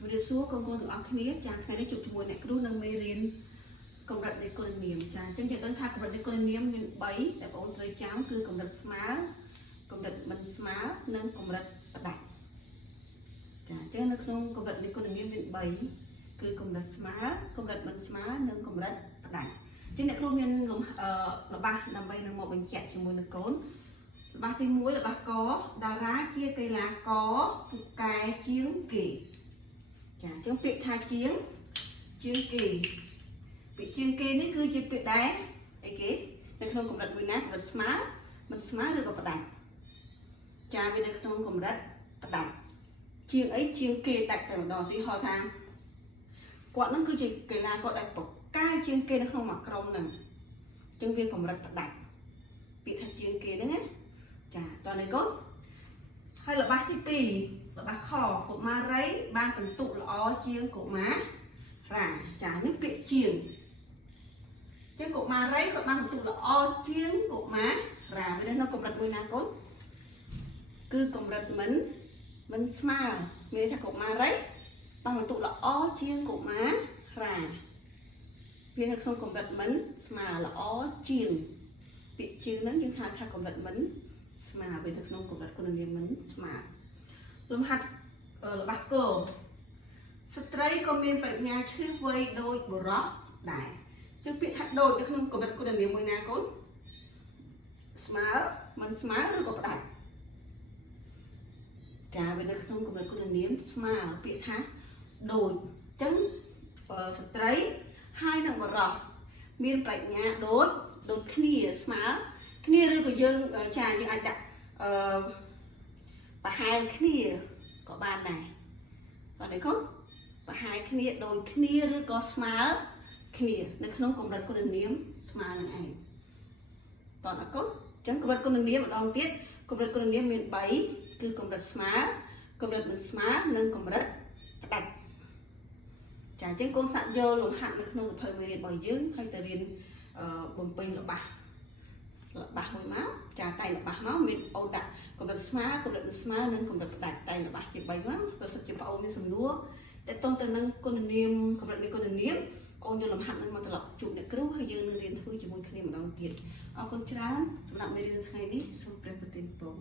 ជំរាបសួរកូនទាំងអស់គ្នាចាថ្ងៃនេះជួបជាមួយអ្នកគ្រូនៅមេរៀនកម្រិតនៃគុណនាមចាអញ្ចឹងយើងដឹងថាកម្រិតនៃគុណនាមមាន3ដែលបងប្អូនត្រូវចាំគឺកម្រិតស្មើកម្រិតមិនស្មើនិងកម្រិតផ្ដាច់ចាអញ្ចឹងនៅក្នុងកម្រិតនៃគុណនាមមាន3គឺកម្រិតស្មើកម្រិតមិនស្មើនិងកម្រិតផ្ដាច់អញ្ចឹងអ្នកគ្រូមានរបស់ដើម្បីនឹងមកបញ្ជាក់ជាមួយនឹងកូនរបស់ទី1របស់កតារាជាកីឡាករពូកែជាងគេចាអញ្ចឹងពាក្យថាជាងគេពាក្យជាងគេនេះគឺជាពាក្យដែរអីគេនៅក្នុងកម្រិតមួយណាកម្រិតស្មើមិនស្មើឬក៏ផ្ដាច់ចាវានៅក្នុងកម្រិតផ្ដាច់ជាងអីជាងគេដាច់តែម្ដងទីហោថាគាត់នឹងគឺជាកីឡាករដែលពូកែជាងគេនៅក្នុងមួយក្រុមហ្នឹងអញ្ចឹងវាកម្រិតផ្ដាច់ពាក្យថាជាងគេហ្នឹងណាចាតោះនេះកូនហើយរបស់ទី2របស់ខកុមារីបានពិន្ទុល្អជាងកុមារាចានេះពាក្យជាងចឹងកុមារីក៏បានពិន្ទុល្អជាងកុមារាវានៅកម្រិតមួយណាកូនគឺកម្រិតមិនស្មើមានថាកុមារីបានពិន្ទុល្អជាងកុមារាវានៅក្នុងកម្រិតមិនស្មើល្អជាងពាក្យជាងហ្នឹងយើងថាកម្រិតមិនស្មើវានៅក្នុងកម្រិតគុណនាមមិនស្មើលំហាត់របស់គោស្ត្រីក៏មានប្រាជ្ញាឈ្លាសវៃដោយបុរសដែរចឹងពាក្យថាដូចនៅក្នុងកម្រិតគុណនាមមួយណាកូនស្មើមិនស្មើឬក៏ផ្ដាច់ចាវានៅក្នុងកម្រិតគុណនាមស្មើពាក្យថាដូចចឹងស្ត្រីហើយនិងបុរសមានប្រាជ្ញាដូចគ្នាស្មើគ្នាឬក៏យើងចាយើងអាចដាក់ប្រហែលគ្នាក៏បានដែរបាទនេះកូនប្រហែលគ្នាដូចគ្នាឬក៏ស្មើគ្នានៅក្នុងកម្រិតគុណនាមស្មើនឹងឯងតោះអរគុណអញ្ចឹងកម្រិតគុណនាមម្ដងទៀតកម្រិតគុណនាមមាន3គឺកម្រិតស្មើកម្រិតមិនស្មើនិងកម្រិតផ្ដាច់ចាអញ្ចឹងកូនសាក់យកលំហាត់នៅក្នុងសភៅមេរៀនរបស់យើងហើយទៅរៀនបំពេញរបស់មួយមកចាតែរបស់មកមានអូនដាក់កម្រិតស្មើកម្រិតមិនស្មើនិងកម្រិតផ្ដាច់តែរបស់ជា3មកប្រសិនជាបងអូនមានសំណួរតែតទៅនឹងគុណនាមកម្រិតនៃគុណនាមអូនយកលំហាត់នឹងមកត្រឡប់ជួបអ្នកគ្រូហើយយើងនឹងរៀនធ្វើជាមួយគ្នាម្ដងទៀតអរគុណច្រើនសម្រាប់មេរៀនថ្ងៃនេះសូមព្រះប្រទានពរ